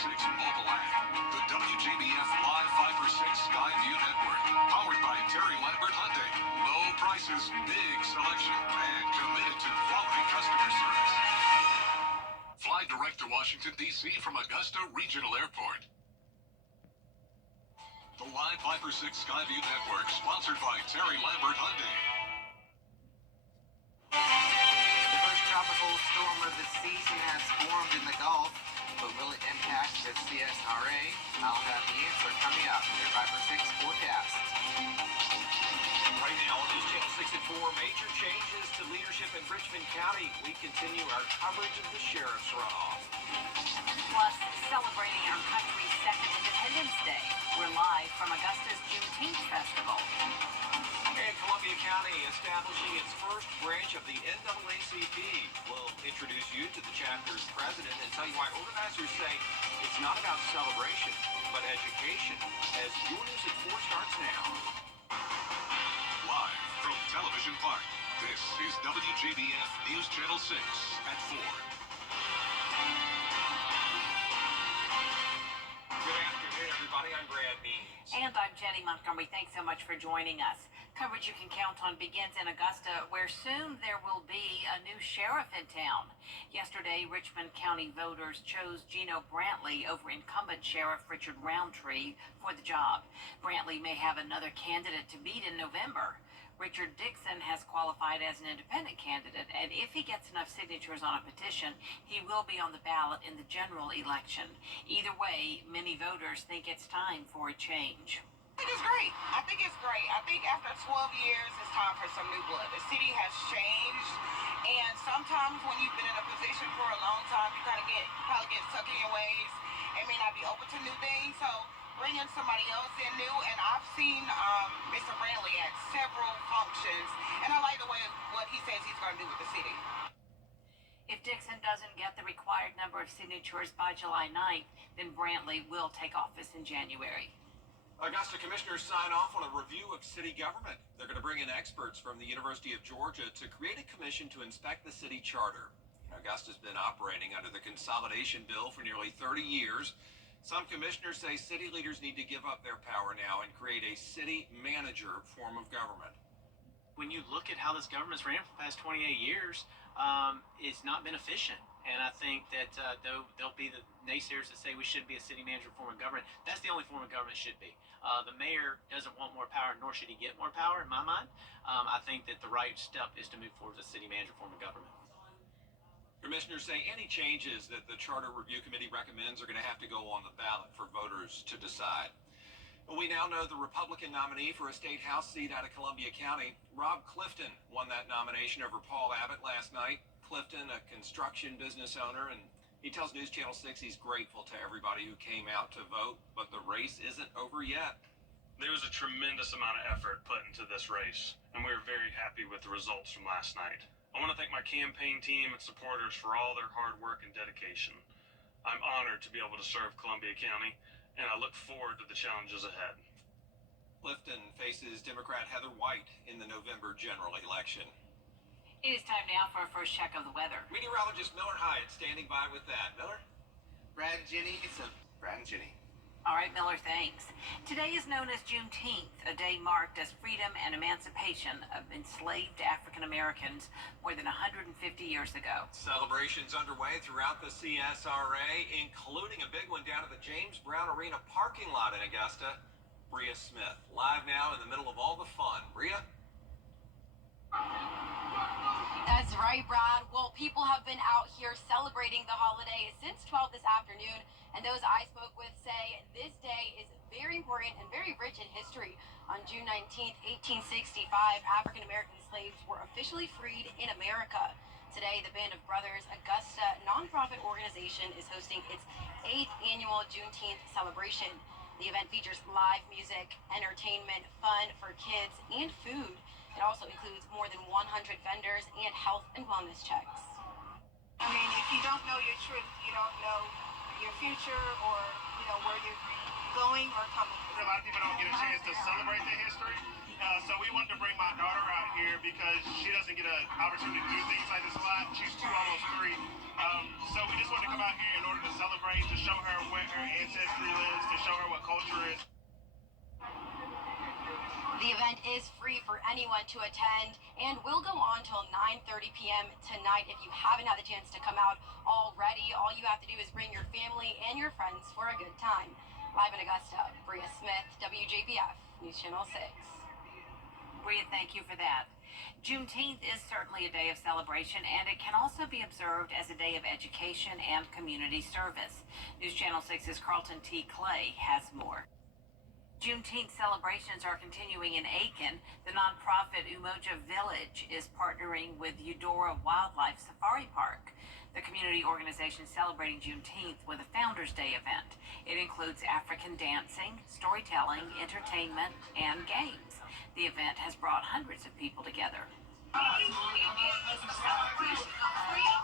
6 mobile app. The WJBF Live 5 for 6 Skyview Network. Powered by Terry Lambert Hyundai. Low prices, big selection, and committed to quality customer service. Fly direct to Washington, D.C. from Augusta Regional Airport. The Live 5 for 6 Skyview Network, sponsored by Terry Lambert Hyundai. The first tropical storm of the season has formed in the Gulf, but will it impact the CSRA? I'll have the answer coming up in your 5 for 6 forecast. Right now on News Channel 6 at 4, major changes to leadership in Richmond County. We continue our coverage of the sheriff's runoff. Plus, celebrating our country's second Independence Day. We're live from Augusta's Juneteenth Festival. And Columbia County establishing its first branch of the NAACP. We'll introduce you to the chapter's president and tell you why organizers say it's not about celebration, but education. As your News at 4 starts now. Live from Television Park, this is WJBF News Channel 6 at 4. Good afternoon, everybody. I'm Brad Means. And I'm Jenny Montgomery. Thanks so much for joining us. Coverage you can count on begins in Augusta, where soon there will be a new sheriff in town. Yesterday, Richmond County voters chose Gino Brantley over incumbent Sheriff Richard Roundtree for the job. Brantley may have another candidate to beat in November. Richard Dixon has qualified as an independent candidate, and if he gets enough signatures on a petition, he will be on the ballot in the general election. Either way, many voters think it's time for a change. I think it's great. I think after 12 years, it's time for some new blood. The city has changed, and sometimes when you've been in a position for a long time, you probably get stuck in your ways and may not be open to new things. So bringing somebody else in new, and I've seen Mr. Brantley at several functions, and I like the way what he says he's going to do with the city. If Dixon doesn't get the required number of signatures by July 9th, then Brantley will take office in January. Augusta commissioners sign off on a review of city government. They're going to bring in experts from the University of Georgia to create a commission to inspect the city charter. Augusta's been operating under the consolidation bill for nearly 30 years. Some commissioners say city leaders need to give up their power now and create a city manager form of government. When you look at how this government's ran for the past 28 years, it's not been efficient. And I think that there'll be the naysayers that say we should be a city manager form of government. That's the only form of government it should be. The mayor doesn't want more power, nor should he get more power, in my mind. I think that the right step is to move forward as a city manager form of government. Commissioners say any changes that the Charter Review Committee recommends are going to have to go on the ballot for voters to decide. We now know the Republican nominee for a state house seat out of Columbia County. Rob Clifton won that nomination over Paul Abbott last night. Clifton, a construction business owner, and he tells News Channel 6 he's grateful to everybody who came out to vote, but the race isn't over yet. There was a tremendous amount of effort put into this race, and we were very happy with the results from last night. I want to thank my campaign team and supporters for all their hard work and dedication. I'm honored to be able to serve Columbia County, and I look forward to the challenges ahead. Clifton faces Democrat Heather White in the November general election. It is time now for our first check of the weather. Meteorologist Miller Hyatt standing by with that. Miller? Brad and Jenny, Brad and Jenny. All right, Miller, thanks. Today is known as Juneteenth, a day marked as freedom and emancipation of enslaved African Americans more than 150 years ago. Celebrations underway throughout the CSRA, including a big one down at the James Brown Arena parking lot in Augusta. Bria Smith, live now in the middle of all the fun. Bria? That's right, Brad. Well, people have been out here celebrating the holiday since 12 this afternoon, and those I spoke with say this day is very important and very rich in history. On June 19th, 1865, African American slaves were officially freed in America. Today, the Band of Brothers Augusta nonprofit organization is hosting its 8th annual Juneteenth celebration. The event features live music, entertainment, fun for kids, and food. It also includes more than 100 vendors and health and wellness checks. I mean, if you don't know your truth, you don't know your future or, where going or coming? A lot of people don't get a chance to celebrate their history. So we wanted to bring my daughter out here because she doesn't get an opportunity to do things like this a lot. She's 2, almost 3. So we just wanted to come out here in order to celebrate, to show her where her ancestry lives, to show her what culture is. The event is free for anyone to attend and will go on till 9:30 p.m. tonight. If you haven't had the chance to come out already, all you have to do is bring your family and your friends for a good time. Live in Augusta, Bria Smith, WJBF, News Channel 6. Bria, thank you for that. Juneteenth is certainly a day of celebration, and it can also be observed as a day of education and community service. News Channel 6's Carlton T. Clay has more. Juneteenth celebrations are continuing in Aiken. The nonprofit Umoja Village is partnering with Eudora Wildlife Safari Park. The community organization celebrating Juneteenth with a Founders Day event. It includes African dancing, storytelling, entertainment, and games. The event has brought hundreds of people together. It is a celebration of freedom.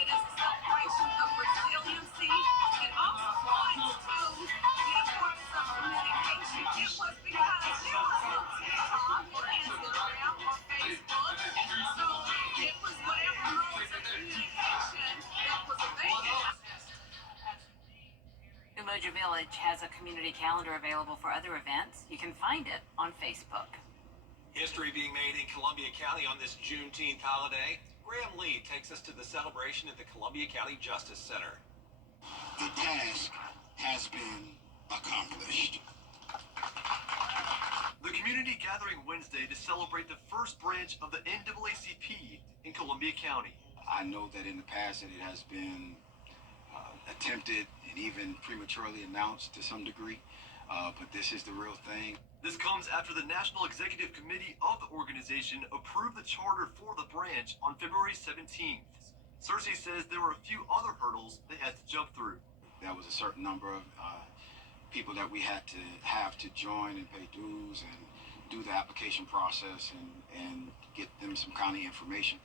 It is a celebration of resiliency. It also points to the importance of communication. It was because there was no TikTok or Instagram or Facebook. So it was whatever modes of communication that was available. Umoja Village has a community calendar available for other events. You can find it on Facebook. History being made in Columbia County on this Juneteenth holiday. Graham Lee takes us to the celebration at the Columbia County Justice Center. The task has been accomplished. The community gathering Wednesday to celebrate the first branch of the NAACP in Columbia County. I know that in the past that it has been attempted and even prematurely announced to some degree, but this is the real thing. This comes after the National Executive Committee of the organization approved the charter for the branch on February 17th. Cersei says there were a few other hurdles they had to jump through. There was a certain number of people that we had to have to join and pay dues and do the application process and get them some county information.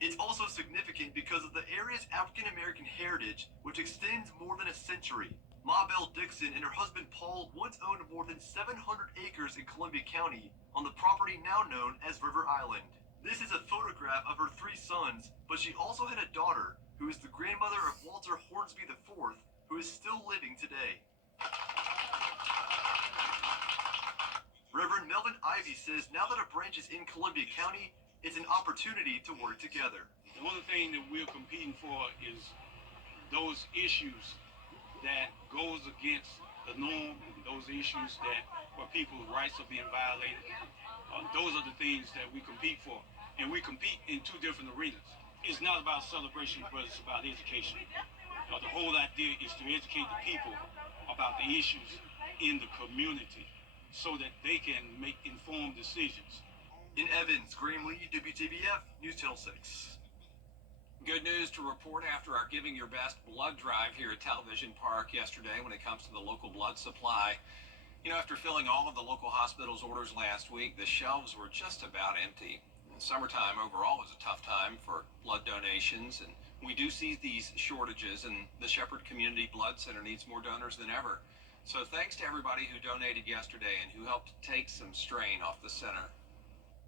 It's also significant because of the area's African American heritage, which extends more than a century. Ma Belle Dixon and her husband Paul once owned more than 700 acres in Columbia County on the property now known as River Island. This is a photograph of her 3 sons, but she also had a daughter who is the grandmother of Walter Hornsby IV, who is still living today. Reverend Melvin Ivy says now that a branch is in Columbia County, it's an opportunity to work together. The only thing that we're competing for is those issues that goes against the norm, those issues that where people's rights are being violated. Those are the things that we compete for. And we compete in 2 different arenas. It's not about celebration, but it's about education. The whole idea is to educate the people about the issues in the community so that they can make informed decisions. In Evans, Graham Lee, WJBF, News Channel 6. Good news to report after our Giving Your Best blood drive here at Television Park yesterday when it comes to the local blood supply. You know, after filling all of the local hospitals' orders last week, the shelves were just about empty. And summertime overall was a tough time for blood donations, and we do see these shortages, and the Shepherd Community Blood Center needs more donors than ever. So thanks to everybody who donated yesterday and who helped take some strain off the center.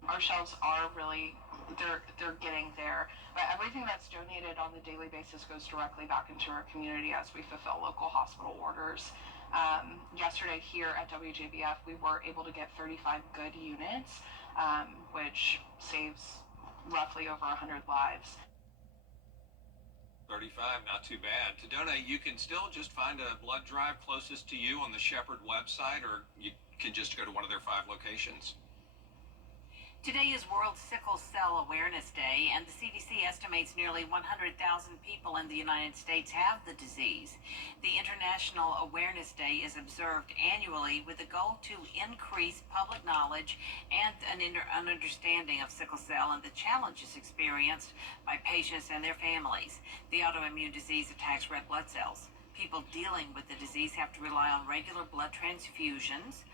Our shelves are really, they're getting there, but everything that's donated on the daily basis goes directly back into our community as we fulfill local hospital orders. Yesterday here at WJBF, we were able to get 35 good units, which saves roughly over 100 lives. 35, not too bad. To donate, you can still just find a blood drive closest to you on the Shepherd website, or you can just go to one of their 5 locations. Today is World Sickle Cell Awareness Day, and the CDC estimates nearly 100,000 people in the United States have the disease. The International Awareness Day is observed annually with the goal to increase public knowledge and an understanding of sickle cell and the challenges experienced by patients and their families. The autoimmune disease attacks red blood cells. People dealing with the disease have to rely on regular blood transfusions.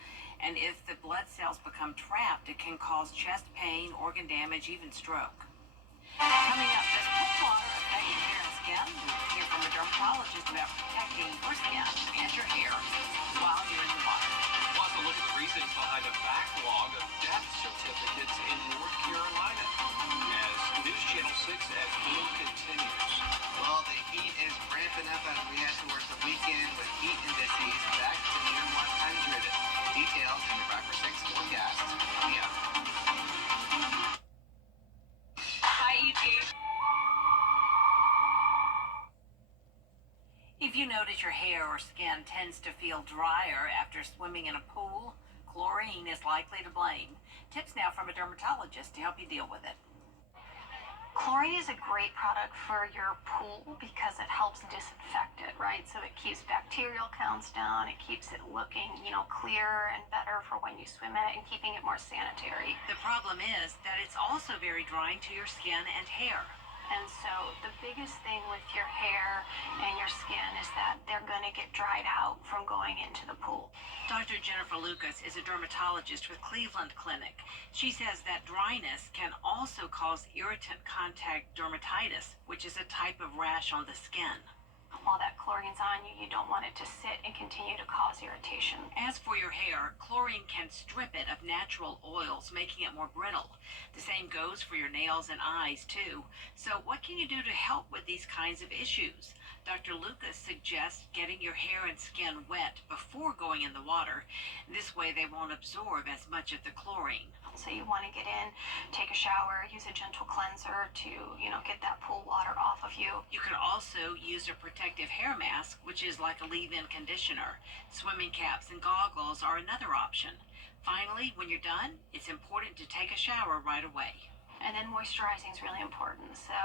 And if the blood cells become trapped, it can cause chest pain, organ damage, even stroke. Coming up, does cold water affect your hair and skin? We'll hear from a dermatologist. just about protecting your skin and your hair while you're in the water. We'll also look at the reasons behind a backlog of death certificates in North Carolina as News Channel 6 at noon continues. Well, the heat is ramping up as we head towards the weekend with heat indices back to near 100. Details in your 5 for 6 forecast. Yeah. Hi, ET. If you notice your hair or skin tends to feel drier after swimming in a pool, chlorine is likely to blame. Tips now from a dermatologist to help you deal with it. Chlorine is a great product for your pool because it helps disinfect it, right? So it keeps bacterial counts down, it keeps it looking, clearer and better for when you swim in it and keeping it more sanitary. The problem is that it's also very drying to your skin and hair. And so the biggest thing with your hair and your skin is that they're going to get dried out from going into the pool. Dr. Jennifer Lucas is a dermatologist with Cleveland Clinic. She says that dryness can also cause irritant contact dermatitis, which is a type of rash on the skin. While that chlorine's on you, you don't want it to sit and continue to cause irritation. As for your hair, chlorine can strip it of natural oils, making it more brittle. The same goes for your nails and eyes, too. So what can you do to help with these kinds of issues? Dr. Lucas suggests getting your hair and skin wet before going in the water. This way they won't absorb as much of the chlorine. So you want to get in, take a shower, use a gentle cleanser to, get that pool water off of you. You could also use a protective hair mask, which is like a leave-in conditioner. Swimming caps and goggles are another option. Finally, when you're done, it's important to take a shower right away. And then moisturizing is really important. So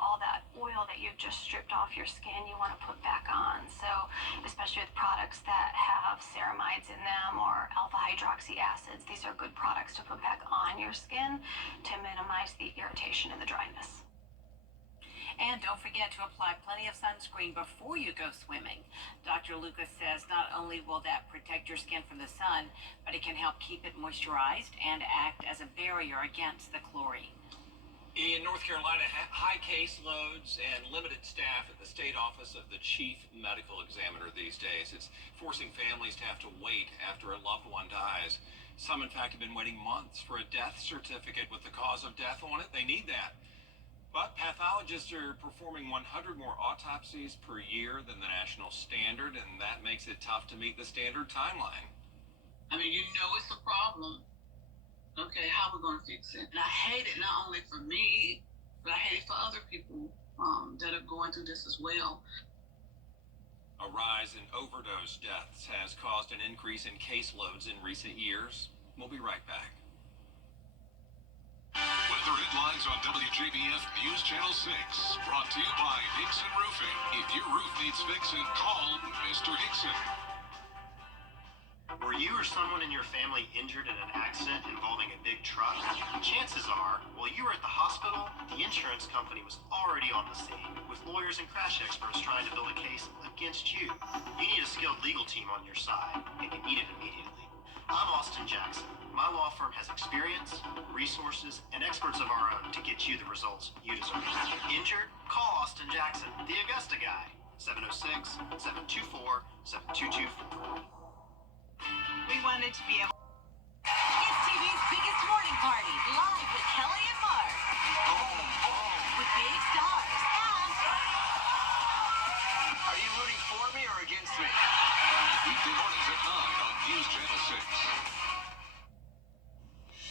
all that oil that you've just stripped off your skin, you want to put back on. So especially with products that have ceramides in them or alpha hydroxy acids, these are good products to put back on your skin to minimize the irritation and the dryness. And don't forget to apply plenty of sunscreen before you go swimming. Dr. Lucas says not only will that protect your skin from the sun, but it can help keep it moisturized and act as a barrier against the chlorine. In North Carolina, high caseloads and limited staff at the state office of the chief medical examiner these days. It's forcing families to have to wait after a loved one dies. Some, in fact, have been waiting months for a death certificate with the cause of death on it. They need that. But pathologists are performing 100 more autopsies per year than the national standard, and that makes it tough to meet the standard timeline. I mean, it's a problem. Okay, how are we going to fix it? And I hate it not only for me, but I hate it for other people that are going through this as well. A rise in overdose deaths has caused an increase in caseloads in recent years. We'll be right back. Weather headlines on WJBF News Channel 6. Brought to you by Hickson Roofing. If your roof needs fixing, call Mr. Hickson. Were you or someone in your family injured in an accident involving a big truck? Chances are, while you were at the hospital, the insurance company was already on the scene, with lawyers and crash experts trying to build a case against you. You need a skilled legal team on your side, and you need it immediately. I'm Austin Jackson. My law firm has experience, resources, and experts of our own to get you the results you deserve. Injured? Call Austin Jackson, the Augusta guy. 706-724-7224. We wanted to be able. It's TV's biggest morning party, live with Kelly and Mark. With big stars and... Are you rooting for me or against me? Weekday mornings at 9 on News Channel 6.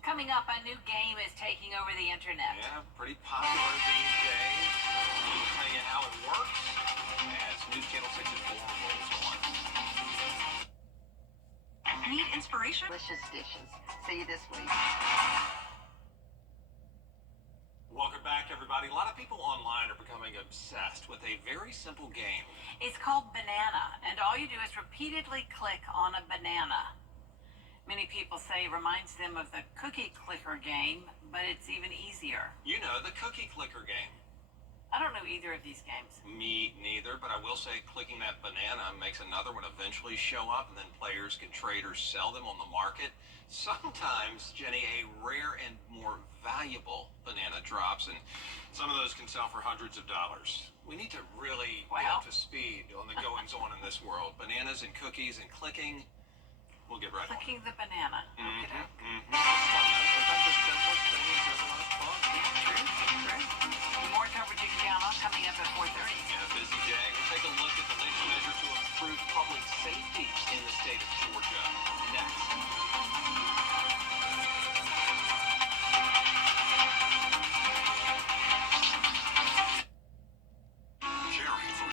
Coming up, a new game is taking over the internet. Yeah, pretty popular these days. We'll tell you how it works as News Channel 6's forum rolls on. Need inspiration? Delicious dishes. See you this week. Welcome back, everybody. A lot of people online are becoming obsessed with a very simple game. It's called Banana, and all you do is repeatedly click on a banana. Many people say it reminds them of the cookie clicker game, but it's even easier. You know, the cookie clicker game. I don't know either of these games. Me neither, but I will say clicking that banana makes another one eventually show up, and then players can trade or sell them on the market. Sometimes, Jenny, a rare and more valuable banana drops, and some of those can sell for hundreds of dollars. We need to really get up to speed on the goings-on in this world. Bananas and cookies and clicking. We'll get right on it. Clicking the banana. Mm-hmm. Fun, though.